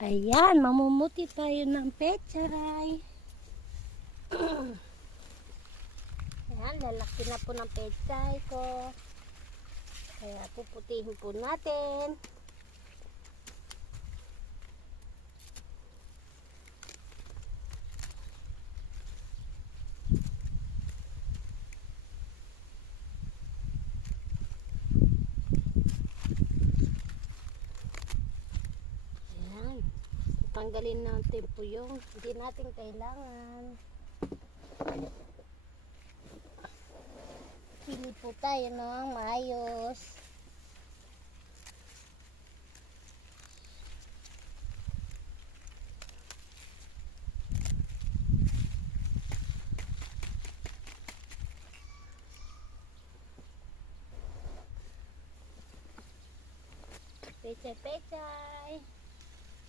Ayan, mamumuti tayo ng pechay. Ayan, lalaki na po ng pechay ko. Kaya puputihin po natin. Tanggalin natin po yung hindi natin kailangan. Pili po tayo ng maayos. Pechay, pechay.